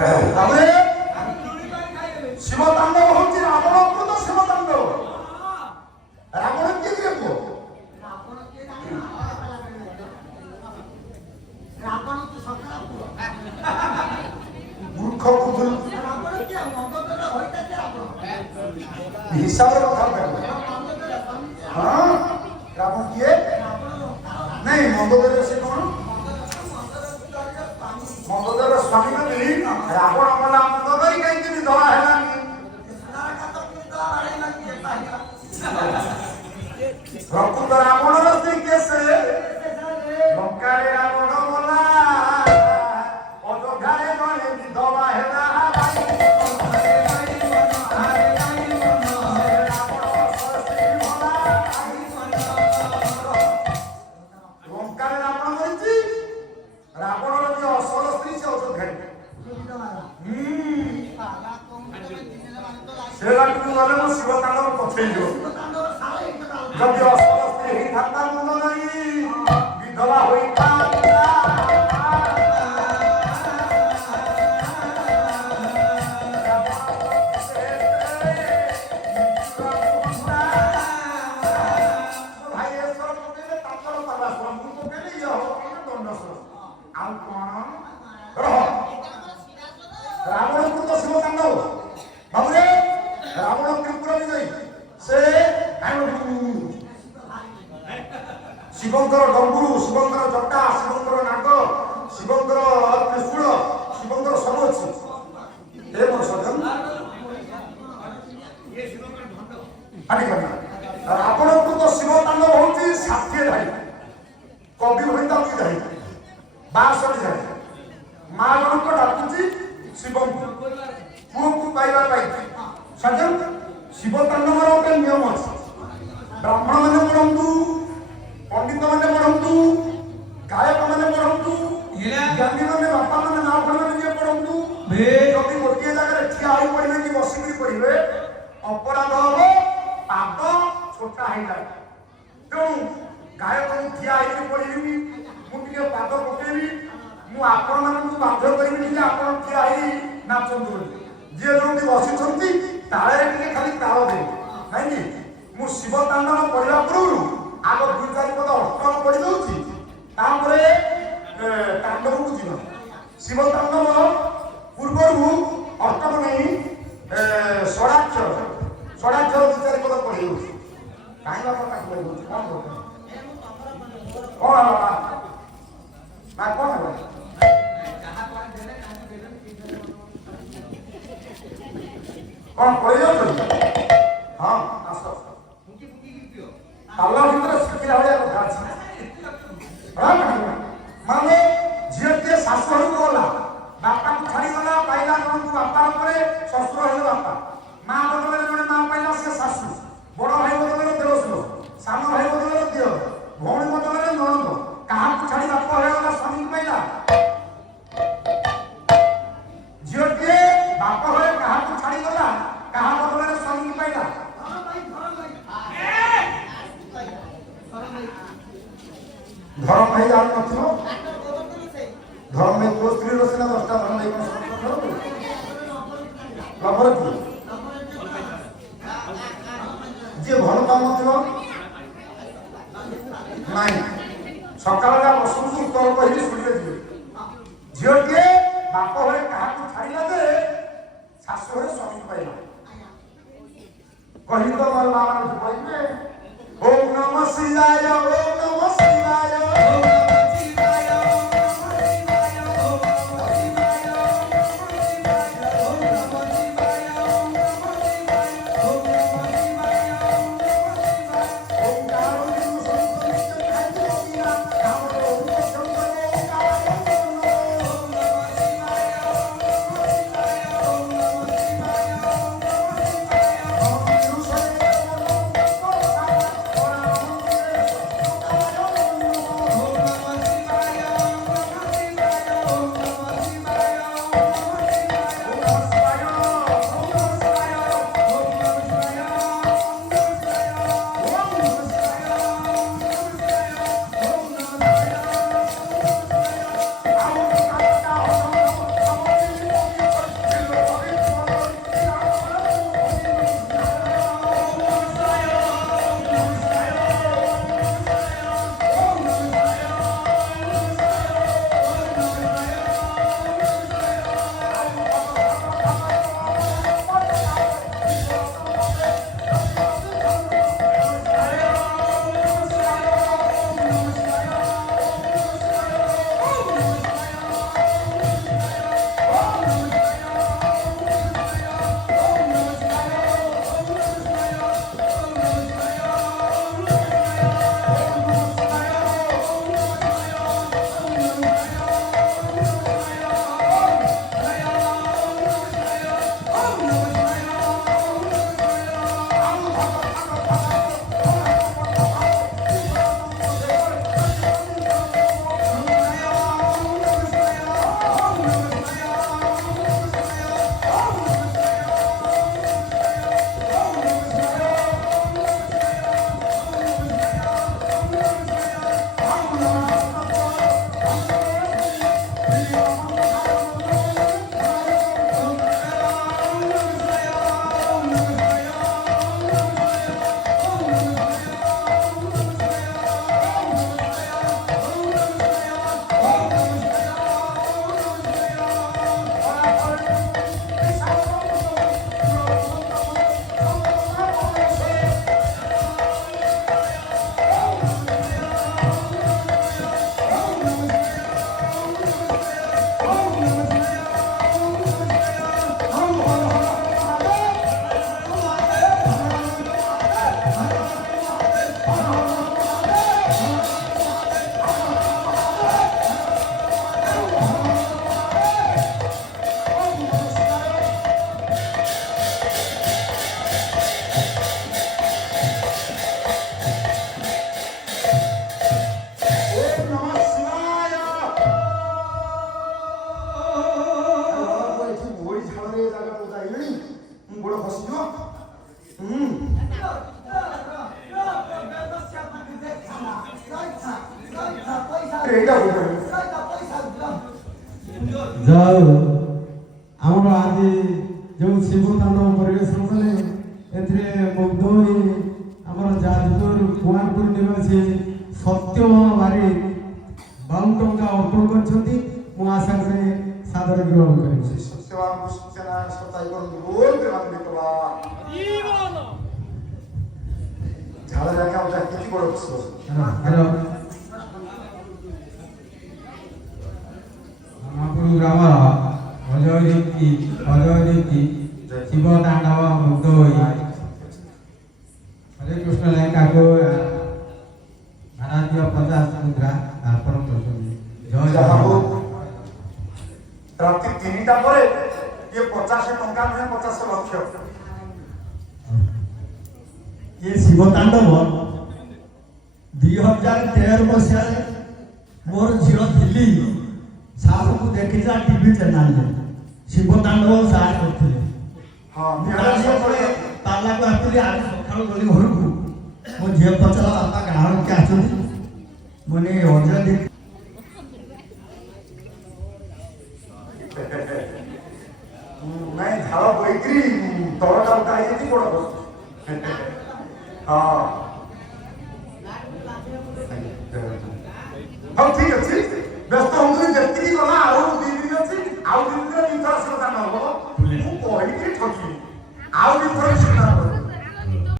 তাহলে শিবতাণ্ডব হচ্ছে রাবণকৃত শিবতাণ্ডব। রাবণ কে দিয়ে পুও? মূর্খ বুদ্ধুল হিসাবের কথা বলবেন। হ্যাঁ, রাবণ কিয়ে नहीं मंदोदर से कौन मंदोदर स्वामी ने नहीं रावण वाला मंदोदर ही कहीं भी दवा है ना प्रकृत रावण रस्ते कैसे लंका रे रावण बोला अयोध्या रे गणे भी दवा है ना शिवतांडव पछेइलो जदि असल स्त्री ही थाता मन नहीं विधवा होई रावण को तो शिवतांडव बाबूरे रावण त्रिपुरा विजयी से शिवंकर डंबुरु शिवंकर जटा शिवंकर नाग शिवंकर त्रिशूल शिवंकर सब अच्छी हे मोर सजन रावण को तो शिवतांडव होची साथी धाई कवि भैता की धाई बासरी धाई मां जन को डाकुची शिवं पुओ को पाइबा पाई सजन शिवतांडव गोटे नियम अच्छे ब्राह्मण मैंने पढ़ु पंडित मैंने पढ़ु गायक मैंने पढ़ु ज्ञानी मैंने बापा मैंने ना पढ़े पढ़ु जब गोटे जगह ठिया हो पड़े कि बसिक पढ़े अपराध हम पाद छोटा हो जाए तेणु गायक ठिया हो पढ़ी मुझे पाद पकईबी मुझे बाध्य करी आप ठिया नाचतु जी जो बसी ताले खाली ताल दे नहीं मु शिवतांडव पढ़ा पूर्व आग दुई चार पद अष्टम पढ़ी दूसरी तांडव को जीव शिवतांडव पूर्व अष्टम नहीं षडाक्षर षडाक्षर दुई चार पद पढ़ी दूसरी कहीं बाप कौन कौन कौन पढ़े हाँ आस ताला भीतर शिखिला भाया कथा माने झील के शाशुर को गला बापा को छाड़ी गला पाइला जन को बापा ऊपर ससुर हेले बापा मां बदले जने मां पाइला से शाशु बड़ भाई बदले देवसुर सानो भाई बदले दियो भौणी बदले ननद कहा को छाड़ी बापा हे गला स्वामी पाइला झील के बापा होए कहा को छाड़ी गला कहा बदले स्वामी पाइला धर्म भाई जान नथियो धर्म में को स्त्री रसना 10टा धर्म नहीं कोन लबर की जे भल काम नथियो नहीं सकाळ का बसु उत्तर कहि सुनिले दियो झियो के बाप होए कहा को छाड़ीला दे सासु होए स्वामी पाइला कहि तो मार बाबा को कहिबे ओम नमः शिवाय ओम नमः शिवाय କିନ୍ତୁ ଏଇଟା ଭୁଲ ଯାଉ ଆମର ଆଜି ଯେଉଁ ଶିବ ତାଣ୍ଡବ ପରିବେଷଣ କଲେ ଏଥିରେ ମୁଗ୍ଧ ହୋଇ ଆମର ଯାଜପୁର କୁଆଁରପୁର ନିବାସୀ ସତ୍ୟଭାମା ବାରିକ 52 ଟଙ୍କା ଅର୍ପଣ କରିଛନ୍ତି। ମୁଁ ଆଶା କରେ ସାଦର ଗ୍ରହଣ କରିବି। ସତ୍ୟବାନ ସୂଚନା ସତାଇ କରନ୍ତୁ ବୋଲ ଦେବାନ୍ବିତ ବା ଝାଳ ଜାଗା ଉଠା କିଛି ବଡ଼ ବିଶ୍ୱାସ ରାମପୁର ଗ୍ରାମର ଅଜୟ ଶିବ ତାଣ୍ଡବ ମୁଗ୍ଧ ହୋଇ ହରେ କୃଷ୍ଣ ଲେଙ୍କାକୁ ଭାରତୀୟ 50 ମୁଦ୍ରା ଅର୍ପଣ କରୁଛନ୍ତି। ଜୟ ଜଗନ୍ନାଥ। ରାତି 3ଟା ପରେ ଇଏ 50 ଟଙ୍କା ନୁହେଁ 50 ଲକ୍ଷ। ये शिव तांडव 2013 मसीह मोर झील दिल्ली साहब को देखी जा टीवी चैनल में शिव तांडव सार करते हाँ ताला को आते आज सकाळ गली घर को मो झील पचला बापा गाँव के आछुनी मने अजय देख ନାଇଁ ଝାଳ ବୋଇକିରି ତଳଟା ଉଠା ହେଇଯାଇଛି ବଡ଼ ହଁ ହଉ ଠିକ ଅଛି ବ୍ୟସ୍ତ ହୁଅନ୍ତୁନି ଯେତିକି ଗଲା ଆଉ 2 ଦିନ ଅଛି ଆଉ 2 ଦିନରେ 2 ଥର ଆସିବ ତାଣ୍ଡବ ମୁଁ କହିକିରି ଠକିବି ଆଉ 2 ଥର